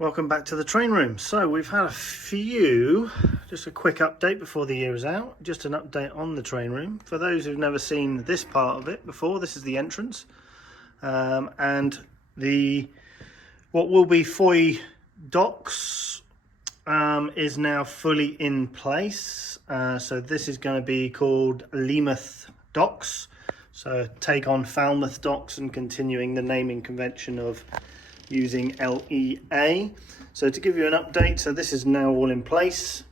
Welcome back to the train room. So we've had just a quick update before the year is out, just an update on the train room. For those who've never seen this part of it before, this is the entrance. And what will be Foy Docks is now fully in place. So this is going to be called Lostwithlea Docks. So take on Falmouth Docks and continuing the naming convention of using LEA. So to give you an update, so this is now all in place.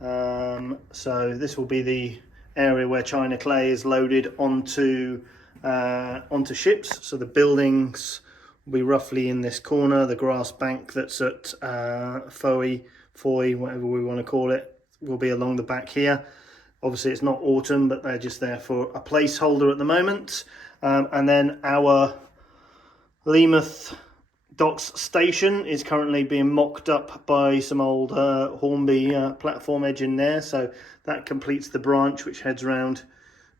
So this will be the area where China clay is loaded onto ships. So the buildings will be roughly in this corner. The grass bank that's at Foy, whatever we want to call it, will be along the back here. Obviously it's not autumn, but they're just there for a placeholder at the moment. And then our Lostwithlea Docks station is currently being mocked up by some old Hornby platform edge in there, so that completes the branch which heads around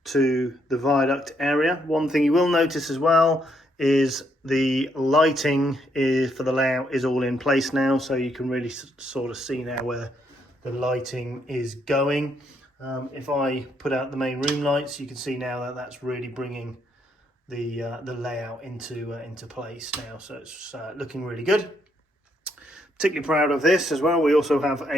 to the viaduct area. One thing you will notice as well is the lighting for the layout is all in place now, so you can really sort of see now where the lighting is going. If I put out the main room lights, you can see now that that's really bringing the layout into place now, so it's looking really good. Particularly proud of this as well. We also have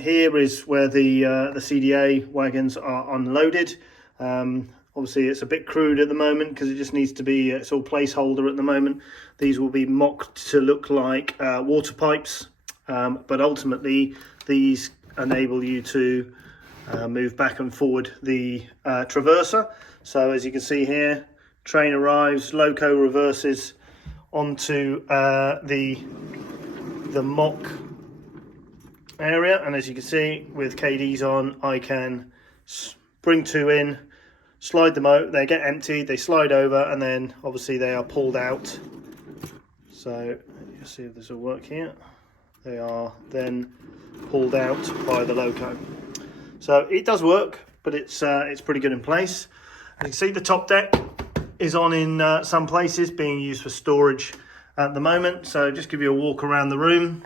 here is where the CDA wagons are unloaded. Obviously it's a bit crude at the moment because it just needs to be, it's all placeholder at the moment. These will be mocked to look like water pipes, but ultimately these enable you to move back and forward the traverser. So as you can see here, train arrives, loco reverses onto the mock area, and as you can see with KDs on, I can bring two in, slide them out, they get emptied, they slide over, and then obviously they are pulled out. So you'll see if this will work here. They are then pulled out by the loco. So it does work, but it's pretty good in place. As you can see, the top deck is on in some places, being used for storage at the moment. So just give you a walk around the room.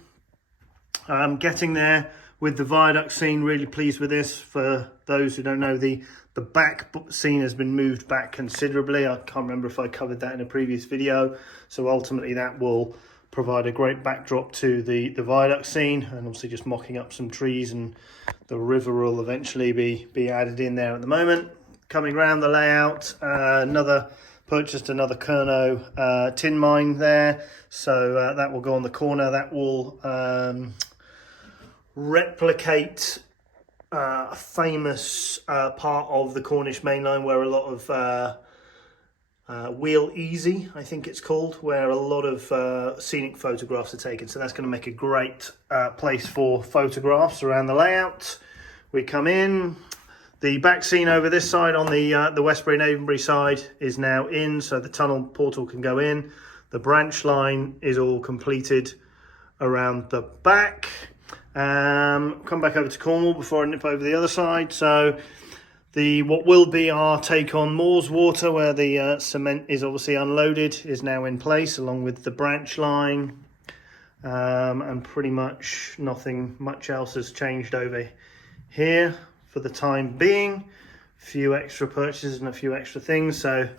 Getting there with the viaduct scene, really pleased with this. For those who don't know, the back scene has been moved back considerably. I can't remember if I covered that in a previous video. So ultimately that will provide a great backdrop to the viaduct scene, and obviously just mocking up some trees, and the river will eventually be added in there at the moment. Coming around the layout, purchased another Kerno tin mine there, so that will go on the corner. That will replicate a famous part of the Cornish main line where a lot of Wheel Easy, I think it's called, where a lot of scenic photographs are taken. So that's going to make a great place for photographs around the layout. We come in. The back scene over this side on the Westbury and Avonbury side is now in, so the tunnel portal can go in. The branch line is all completed around the back. Come back over to Cornwall before I nip over the other side. So what will be our take on Moore's Water, where the cement is obviously unloaded, is now in place along with the branch line. And pretty much nothing much else has changed over here for the time being. A few extra purchases and a few extra things, so a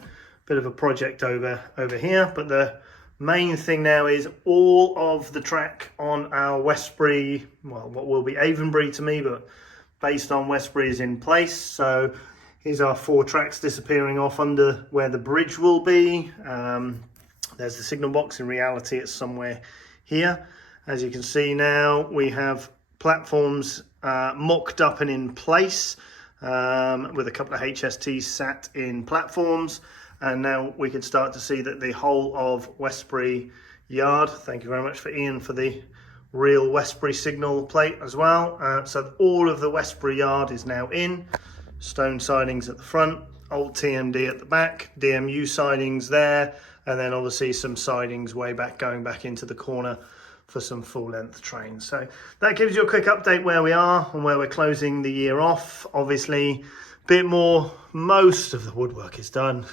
bit of a project over here. But the main thing now is all of the track on our Westbury, well, what will be Avonbury to me, but based on Westbury, is in place. So here's our 4 tracks disappearing off under where the bridge will be. There's the signal box. In reality, it's somewhere here. As you can see now, we have platforms mocked up and in place, with a couple of HSTs sat in platforms, and now we can start to see that the whole of Westbury Yard, thank you very much for Ian for the real Westbury signal plate as well, so all of the Westbury Yard is now in. Stone sidings at the front, old TMD at the back, DMU sidings there, and then obviously some sidings way back going back into the corner for some full-length trains. So that gives you a quick update where we are and where we're closing the year off. Obviously, a bit more, most of the woodwork is done.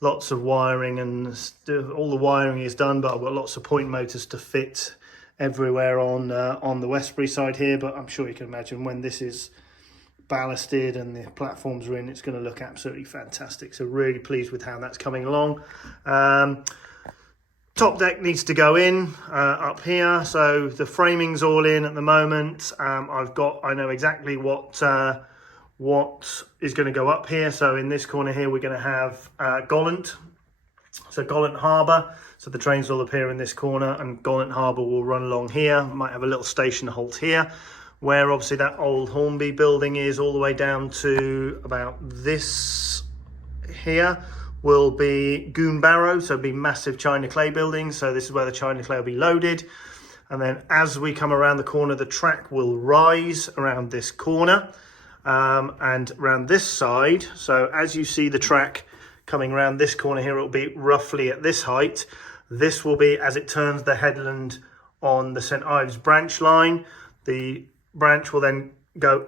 lots of wiring, and all the wiring is done, but I've got lots of point motors to fit everywhere on the Westbury side here. But I'm sure you can imagine when this is ballasted and the platforms are in, it's going to look absolutely fantastic. So really pleased with how that's coming along. Top deck needs to go in up here, so the framing's all in at the moment. I know exactly what is going to go up here. So in this corner here, we're going to have Gollant. So Gollant Harbour. So the trains will appear in this corner, and Gollant Harbour will run along here. Might have a little station halt here, where obviously that old Hornby building is, all the way down to about this here will be Goon Barrow, so it'll be massive china clay buildings. So this is where the china clay will be loaded. And then as we come around the corner, the track will rise around this corner and around this side. So as you see the track coming around this corner here, it will be roughly at this height. This will be as it turns the headland on the St Ives branch line. The branch will then go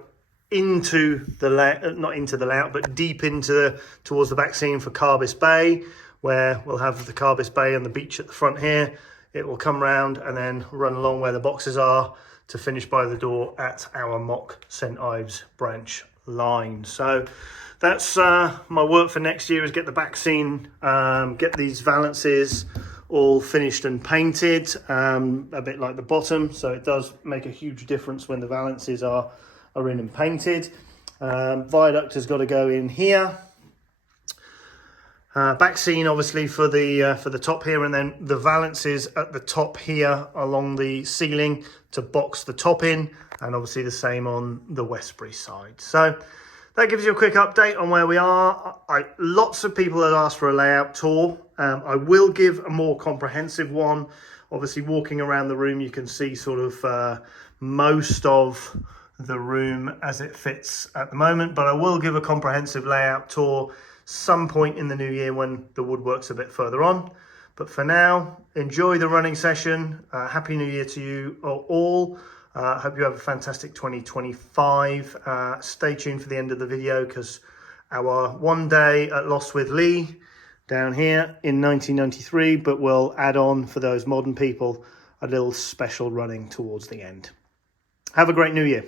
into the not into the layout, but deep into towards the back scene for Carbis Bay, where we'll have the Carbis Bay and the beach at the front here. It will come round and then run along where the boxes are to finish by the door at our mock St Ives branch line. So that's my work for next year, is get the back scene, get these valances all finished and painted, a bit like the bottom. So it does make a huge difference when the valances are in and painted. Viaduct has got to go in here. Back scene obviously for the top here, and then the valances at the top here along the ceiling to box the top in, and obviously the same on the Westbury side. So that gives you a quick update on where we are. Lots of people have asked for a layout tour. I will give a more comprehensive one. Obviously walking around the room, you can see sort of most of the room as it fits at the moment, but I will give a comprehensive layout tour some point in the new year when the woodwork's a bit further on. But for now, enjoy the running session. Happy New Year to you all. Hope you have a fantastic 2025. Stay tuned for the end of the video, because our one day at Lostwithlea down here in 1993, but we'll add on, for those modern people, a little special running towards the end. Have a great New Year.